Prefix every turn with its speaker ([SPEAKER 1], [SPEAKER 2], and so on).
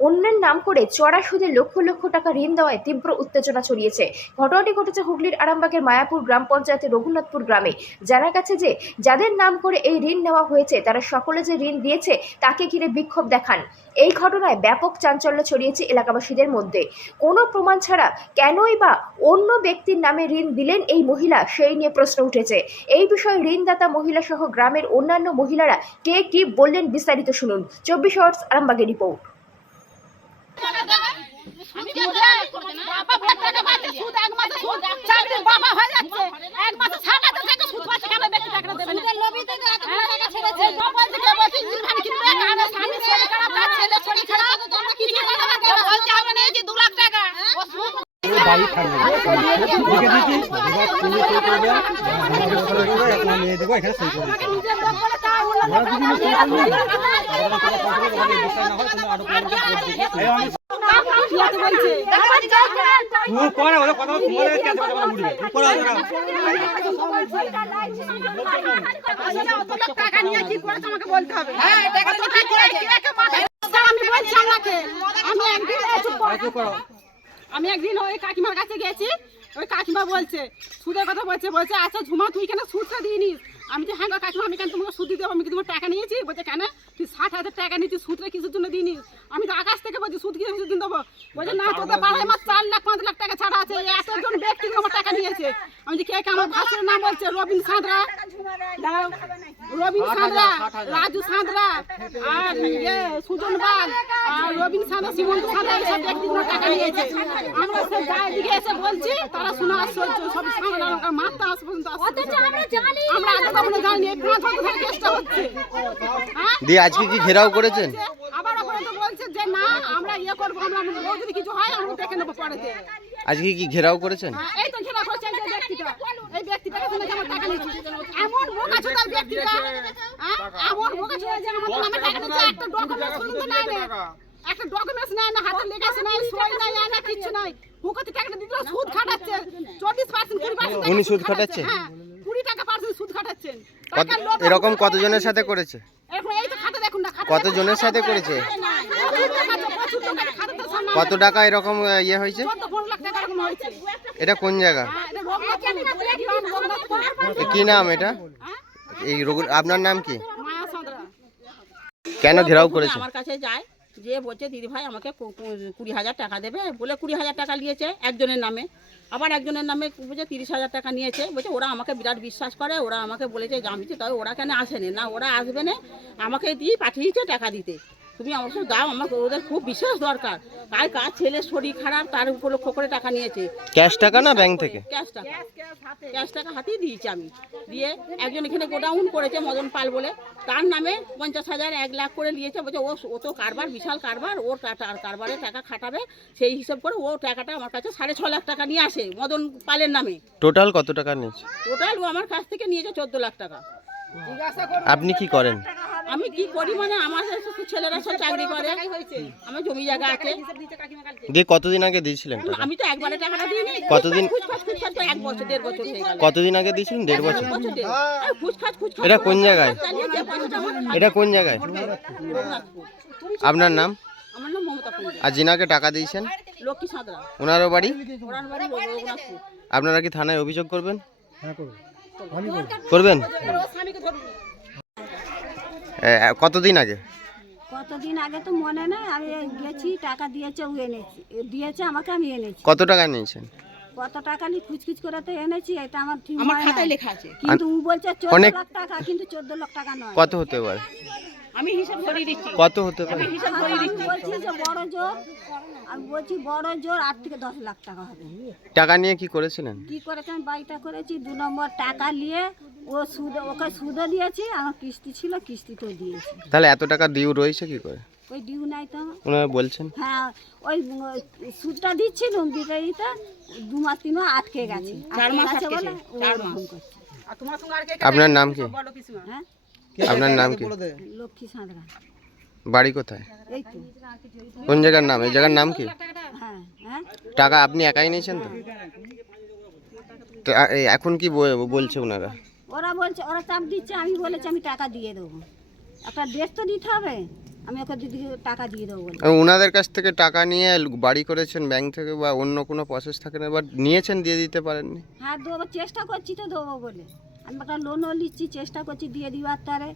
[SPEAKER 1] অন্যের নাম করে চড়া সুদে লক্ষ লক্ষ টাকা ঋণ দেওয়ায় তীব্র উত্তেজনা ছড়িয়েছে। ঘটনাটি ঘটেছে হুগলির আরামবাগের মায়াপুর গ্রাম পঞ্চায়েতের রঘুনাথপুর গ্রামে। জানা গেছে যে, যাদের নাম করে এই ঋণ নেওয়া হয়েছে, তারা সকলে যে ঋণ দিয়েছে, তাকে ঘিরে বিক্ষোভ দেখান। এই ঘটনায় ব্যাপক চাঞ্চল্য ছড়িয়েছে এলাকাবাসীদের মধ্যে। কোনো প্রমাণ ছাড়া কেনই বা অন্য ব্যক্তির নামে ঋণ দিলেন এই মহিলা, সেই নিয়ে প্রশ্ন উঠেছে। এই বিষয়ে ঋণদাতা মহিলা সহ গ্রামের অন্যান্য মহিলারা কে কি বললেন বিস্তারিত শুনুন। চব্বিশ আওয়ার্স আরামবাগের রিপোর্ট।
[SPEAKER 2] বাড়ি থাকবে লিখে দিচ্ছি এবার তুমি সই করবে এখন নিয়ে দেবো এখানে সই করবে আমরা যদি সই করব আরও কোনো কথা আমি তুই পরে ওরা কথা তোমাদের কে কথা বলা মুড়বে পরে ওরা
[SPEAKER 3] টাকা নিয়ে কি করেছে আমাকে বলতে হবে। অত টাকা কে- কে কে মাথায় আমি বলছি আমাকে। আমি একদিন করো আমি একদিন ওই কাকিমার কাছে গেছি ওই কাকিমা বলছে সুদের কথা বলছে বলছে আচ্ছা ঝুমা তুই কেন সুদটা দিয়ে আমি যে হ্যাঁ কাকিমা আমি কেন তোমাকে সুদ দিতে আমি কি তোমার টাকা নিয়েছি? বলছে কেন? তুই ষাট হাজার টাকা নিয়েছিস সুদটা কিছুর জন্য দিয়ে আমি তো আকাশ থেকে বলছি সুদ কিছু দিন দেবো? বলছে না তোদের পাড়ায় আমার চার লাখ পাঁচ লাখ টাকা ছাড়া আছে। এই এতজন ব্যক্তি আমার টাকা নিয়েছে আমি কে কে আমার ভাষার নাম বলছে? রবীন্দ্র সাঁতরা। রবীন্দ্র সাঁতরা রাজু সাঁতরা আর ইয়ে সুজন বাগ আর রবীন্দ্র সাঁতরা সীমন্ত সাঁতরা এইসব ব্যক্তিগুলো টাকা নিয়েছে আমরা সে গায়ে দিকে এসে বলছি তারা শোনা আশ্চর্য সব সামনে আমাকে মারতে আস পর্যন্ত আসছে। আমরা আগে কখনো জানি পাঁচ বছর ধরে চেষ্টা হচ্ছে। হ্যাঁ?
[SPEAKER 4] দিয়ে আজকে কি ঘেরাও করেছেন
[SPEAKER 3] আবার ওখানে তো বলছে যে না আমরা ইয়ে করব আমরা ও যদি কিছু হয় আমরা দেখে নেব পরেতে
[SPEAKER 4] আজকে কি ঘেরাও করেছেন?
[SPEAKER 3] হ্যাঁ, এই তো ঘেরা করছে যে ব্যক্তিটা। এই ব্যক্তিটা কাছে আমার টাকা নিচ্ছে এমন বোকা চোদার ব্যক্তিটা। হ্যাঁ, এমন বোকা চোদা যে আমার নামে টাকা দিচ্ছে একটা ডকুমেন্টস পর্যন্ত নেয় না একটা ডকুমেন্টস নেয় না হাতে লেখাছে নাই সই নাই না কিচ্ছু নাই। হুকতে টাকাটা দিতে সুদ খাটাচ্ছে। চল্লিশ পার্সেন্ট কুড়ি পার্সেন্ট
[SPEAKER 4] উনি সুদ খাটাচ্ছে?
[SPEAKER 3] হ্যাঁ টাকা পার্সেন্ট সুদ খাটাচ্ছেন লোভ
[SPEAKER 4] এরকম কতজনের সাথে করেছে?
[SPEAKER 3] এখন এই তো খাতা দেখুন না
[SPEAKER 4] কতজনের সাথে করেছে?
[SPEAKER 3] প্রচুর টাকা আছে, প্রচুর টাকা আছে, খাতাতে সব নাম
[SPEAKER 4] কত টাকা এরকম ইয়ে হয়েছে? এটা কোন জায়গা?
[SPEAKER 3] হ্যাঁ,
[SPEAKER 4] কি নাম এটা?
[SPEAKER 3] হ্যাঁ?
[SPEAKER 4] এই রঘু আপনার নাম কি? কেন ঘেরাও করেছে?
[SPEAKER 5] আমার কাছে যায় যে বলছে দিদি ভাই আমাকে কুড়ি হাজার টাকা দেবে। বলে কুড়ি হাজার টাকা নিয়েছে একজনের নামে। আবার একজনের নামে বলছে তিরিশ হাজার টাকা নিয়েছে। বলছে ওরা আমাকে বিরাট বিশ্বাস করে ওরা আমাকে বলেছে আমি তবে ওরা কেন আসেনি? না ওরা আসবে না। আমাকে দিয়ে পাঠিয়েছে টাকা দিতে। তুমি অবশ্য দাও আমাকে ওদের খুব বিশেষ দরকার। তাই কার ছেলের শরীর খারাপ তার উপলক্ষ করে টাকা নিয়েছে।
[SPEAKER 4] ক্যাশ টাকা না ব্যাংক থেকে?
[SPEAKER 5] ক্যাশ টাকা। ক্যাশ টাকা হাতেই দিয়েছি আমি। দিয়ে একজন এখানে গোডাউন করেছে মদন পাল বলে। তার নামে পঞ্চাশ হাজার এক লাখ করে নিয়েছে। বলছে ও ও তো কারবার বিশাল কারবার ওর কারবারে টাকা খাটাবে। সেই হিসাব করে ও টাকাটা আমার কাছে সাড়ে ছ লাখ টাকা নিয়ে আসে মদন পালের নামে।
[SPEAKER 4] টোটাল কত টাকা নিয়েছে?
[SPEAKER 5] টোটাল ও আমার কাছ থেকে নিয়েছে চোদ্দ লাখ টাকা।
[SPEAKER 4] আপনি কি করেন?
[SPEAKER 5] আমি কি করি মানে আমার ছেলেরা সব চাকরি করে। আমার জমি জায়গা আছে।
[SPEAKER 4] দিয়ে কতদিন আগে দিয়েছিলেন
[SPEAKER 5] আমি তো একবারে টাকাটা দিইনি।
[SPEAKER 4] কতদিন-
[SPEAKER 5] খুচখাচ খুচখাচ করে এক বছর দেড় বছর
[SPEAKER 4] কতদিন আগে দিয়েছিলেন? দেড় বছর। এটা কোন জায়গায়? এটা কোন জায়গায়? আপনার নাম?
[SPEAKER 5] আমার নাম মমতা
[SPEAKER 4] আর জিনাকে টাকা দিয়েছেন?
[SPEAKER 5] লক্ষ্মী সাঁতরা।
[SPEAKER 4] ওনারও বাড়ি?
[SPEAKER 5] ওরান বাড়ি রঘুনাথপুর।
[SPEAKER 4] আপনারা কি থানায় অভিযোগ করবেন?
[SPEAKER 2] হ্যাঁ
[SPEAKER 4] করবেন? কতদিন আগে?
[SPEAKER 6] কতদিন আগে তো মনে নেই আমি গেছি টাকা দিয়েছে ও এনেছি দিয়েছে আমাকে আমি এনেছি।
[SPEAKER 4] কত টাকা নিয়েছেন?
[SPEAKER 6] কত টাকা নিয়ে খুচখুচ করে তো এনেছি এটা আমার ঠিক
[SPEAKER 5] আমার খাতায় লেখা আছে।
[SPEAKER 6] কিন্তু ও বলছে চোদ্দ
[SPEAKER 4] অনেক-
[SPEAKER 6] লাখ টাকা কিন্তু চোদ্দ লাখ টাকা নয়।
[SPEAKER 4] কত হতে পারে?
[SPEAKER 5] আমি হিসাব ধরিয়ে দিচ্ছি।
[SPEAKER 4] কত হতে পারে?
[SPEAKER 6] আমি হিসাব
[SPEAKER 5] ধরিয়ে দিচ্ছি।
[SPEAKER 6] বলছি যে বড় জোর আমি বলছি বড় জোর আট থেকে দশ লাখ টাকা হবে।
[SPEAKER 4] টাকা নিয়ে কি করেছিলেন?
[SPEAKER 6] কি করেছে আমি বাড়িটা করেছি দু নম্বর টাকা নিয়ে ও সুদ ওকে সুদও দিয়েছি আমার কিস্তি ছিল কিস্তিতেও দিয়েছি।
[SPEAKER 4] তাহলে এত টাকা ডিউ রয়েছে কি করে?
[SPEAKER 6] ওই ডিউ নাই তো।
[SPEAKER 4] ওনারা বলছেন।
[SPEAKER 6] হ্যাঁ ওই সুদটা দিচ্ছিলাম দিতে দিতে দু মাস তিন মাস আটকে গেছে।
[SPEAKER 5] চার
[SPEAKER 6] আটকে বলে
[SPEAKER 5] চার
[SPEAKER 6] ওরকম
[SPEAKER 5] মাস।
[SPEAKER 6] করছে।
[SPEAKER 3] তোমার সঙ্গে আর কে কে
[SPEAKER 4] আপনার নাম কি?
[SPEAKER 6] হ্যাঁ?
[SPEAKER 4] আপনার নাম কি?
[SPEAKER 6] লক্ষ্মী সাঁতরা।
[SPEAKER 4] বাড়ি কোথায়?
[SPEAKER 6] এই তো।
[SPEAKER 4] কোন জায়গার নাম? এই জায়গার নাম কি?
[SPEAKER 6] হ্যাঁ হ্যাঁ।
[SPEAKER 4] টাকা আপনি একাই নিয়েছেন তো? এখন কি বলছে ওনারা?
[SPEAKER 6] ওরা বলছে ওরা চাপ দিচ্ছে আমি বলেছি আমি টাকা দিয়ে দেবো। একটা ড্রেস তো দিতে হবে আমি ওকে দিদি টাকা দিয়ে দেবো বলে।
[SPEAKER 4] ওনাদের কাছ থেকে টাকা নিয়ে বাড়ি করেছেন ব্যাংক থেকে বা অন্য কোনো প্রসেস থাকে না বা নিয়েছেন দিয়ে দিতে পারেননি?
[SPEAKER 6] হ্যাঁ দেবো চেষ্টা করছি তো দেবো বলে। আমি একটা লোনও নিচ্ছি চেষ্টা করছি দিয়ে দিবার তারে।